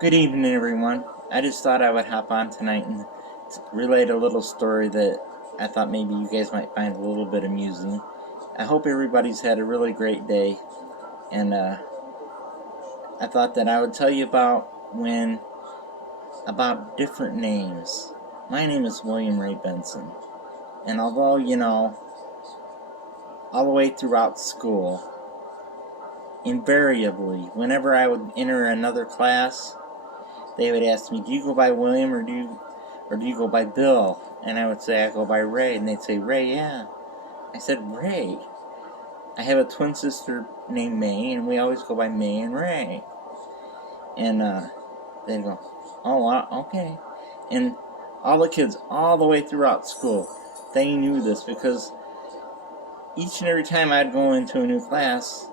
Good evening, everyone. I just thought I would hop on tonight and relate a little story that I thought maybe you guys might find a little bit amusing. I hope everybody's had a really great day, and I thought that I would tell you about different names. My name is William Ray Benson, and although, all the way throughout school, invariably, whenever I would enter another class, they would ask me, "Do you go by William or do you go by Bill?" And I would say, "I go by Ray." And they'd say, "Ray, yeah." I said, "Ray. I have a twin sister named May, and we always go by May and Ray." And they'd go, "Oh, okay." And all the kids, all the way throughout school, they knew this because each and every time I'd go into a new class,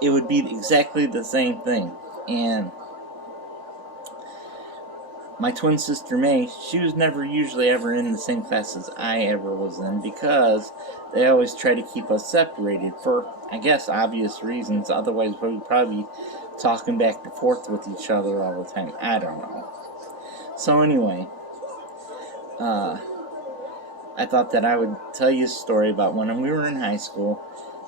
it would be exactly the same thing. And my twin sister May, she was never usually ever in the same class as I ever was in because they always try to keep us separated for, I guess, obvious reasons. Otherwise, we'd probably be talking back and forth with each other all the time. I don't know. So anyway, I thought that I would tell you a story about when we were in high school.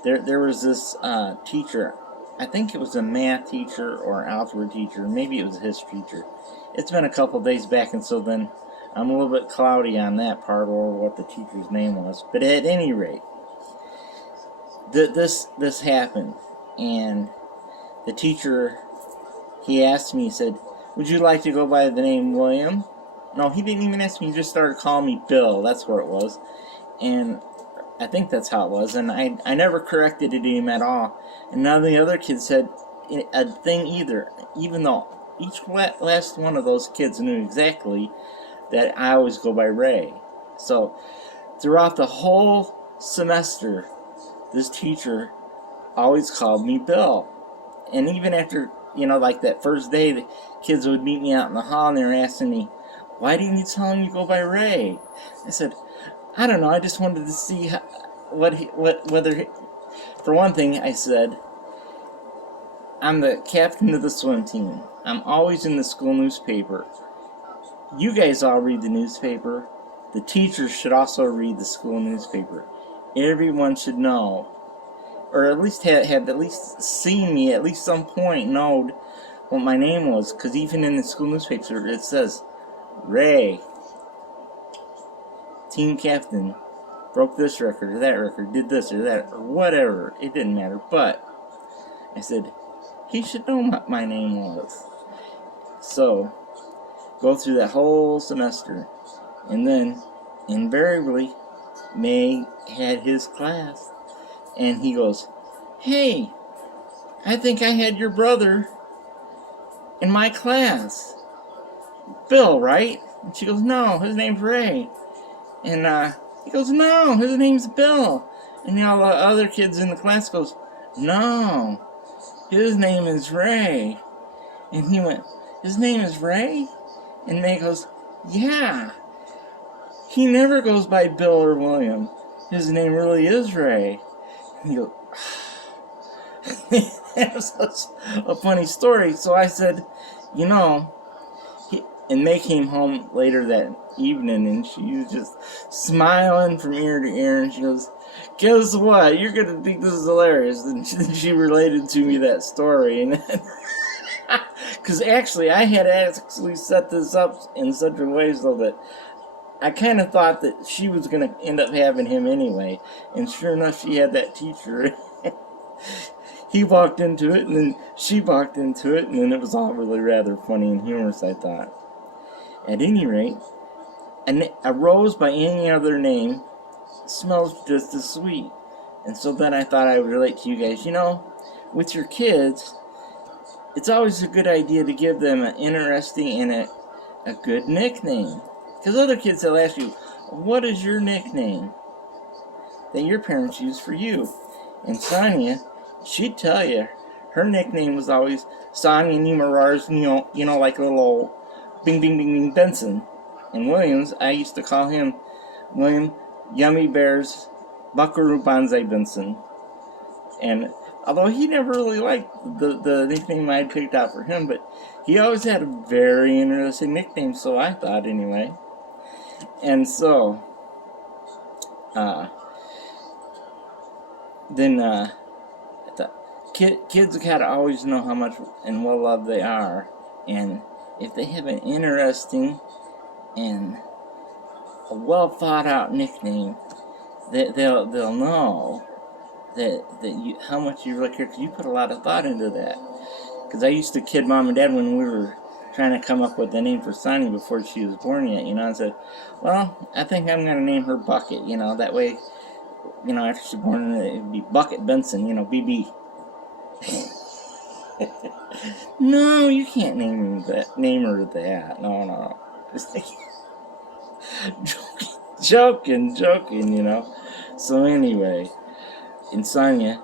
There was this teacher. I think it was a math teacher or algebra teacher. Maybe it was a history teacher. It's been a couple days back, and so then I'm a little bit cloudy on that part or what the teacher's name was. But at any rate, this happened, and the teacher, he asked me, he said, "Would you like to go by the name William?" No, he didn't even ask me. He just started calling me Bill. That's what it was. And I think that's how it was. And I never corrected him at all. And none of the other kids said a thing either. Even though each last one of those kids knew exactly that I always go by Ray. So throughout the whole semester, this teacher always called me Bill. And even after, like that first day, the kids would meet me out in the hall and they were asking me, "Why didn't you tell him you go by Ray?" I said, "I don't know. I just wanted to see for one thing," I said, "I'm the captain of the swim team. I'm always in the school newspaper. You guys all read the newspaper. The teachers should also read the school newspaper. Everyone should know, or at least have at least seen me at least some point, know what my name was, because even in the school newspaper it says Ray, team captain, broke this record or that record, did this or that or whatever. It didn't matter." But I said, he should know what my name was. So go through that whole semester, and then invariably May had his class, and he goes, "Hey, I think I had your brother in my class. Bill, right?" And she goes, "No, his name's Ray." And he goes, "No, his name's Bill." And all the other kids in the class goes, "No, his name is Ray." And he went, "His name is Ray?" And May goes, "Yeah. He never goes by Bill or William. His name really is Ray." And he goes, that was such a funny story. So I said, and May came home later that evening, and she was just smiling from ear to ear, and she goes, "Guess what? You're going to think this is hilarious." And she related to me that story. And because actually, I had actually set this up in such a way so that I kind of thought that she was going to end up having him anyway. And sure enough, she had that teacher. He walked into it, and then she walked into it, and then it was all really rather funny and humorous, I thought. At any rate, a rose by any other name smells just as sweet. And so then I thought I would relate to you guys. With your kids, it's always a good idea to give them an interesting and a good nickname. Because other kids will ask you, "What is your nickname that your parents use for you?" And Sonia, she'd tell you her nickname was always Sonia Nemarars, like little old Bing Bing Bing Bing Benson. And Williams, I used to call him William Yummy Bears Buckaroo Banzai Benson. And Although he never really liked the nickname I picked out for him, but he always had a very interesting nickname, so I thought anyway. And so, then I thought, kids gotta always know how much and well loved they are, and if they have an interesting and a well thought out nickname, they'll know that you how much you really care, because you put a lot of thought into that. Because I used to kid Mom and Dad when we were trying to come up with a name for Sonny before she was born yet, you know, and said, well, I think I'm going to name her Bucket, you know, that way, you know, after she's born, it'd be Bucket Benson, you know, BB. No, you can't name her that. No. Joking, you know. So anyway, in Sonya,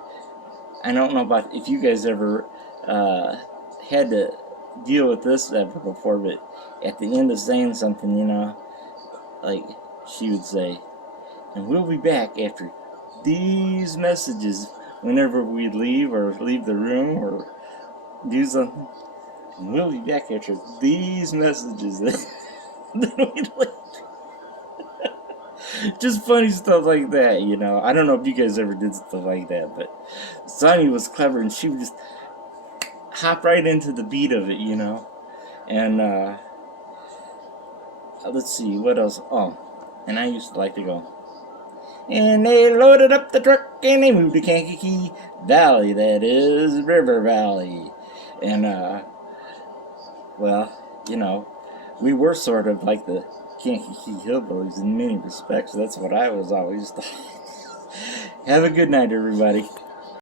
I don't know about if you guys ever had to deal with this ever before, but at the end of saying something, you know, like she would say, and we'll be back after these messages whenever we leave the room or do something. And we'll be back after these messages. Then we'd leave. Just funny stuff like that, you know. I don't know if you guys ever did stuff like that, but Sonya was clever, and she would just hop right into the beat of it, you know. And let's see, what else? Oh, and I used to like to go, and they loaded up the truck and they moved to Kankakee Valley, that is, River Valley. And, well, you know, we were sort of like the Kankakee Hillbillies in many respects. That's what I was always thought. Have a good night, everybody.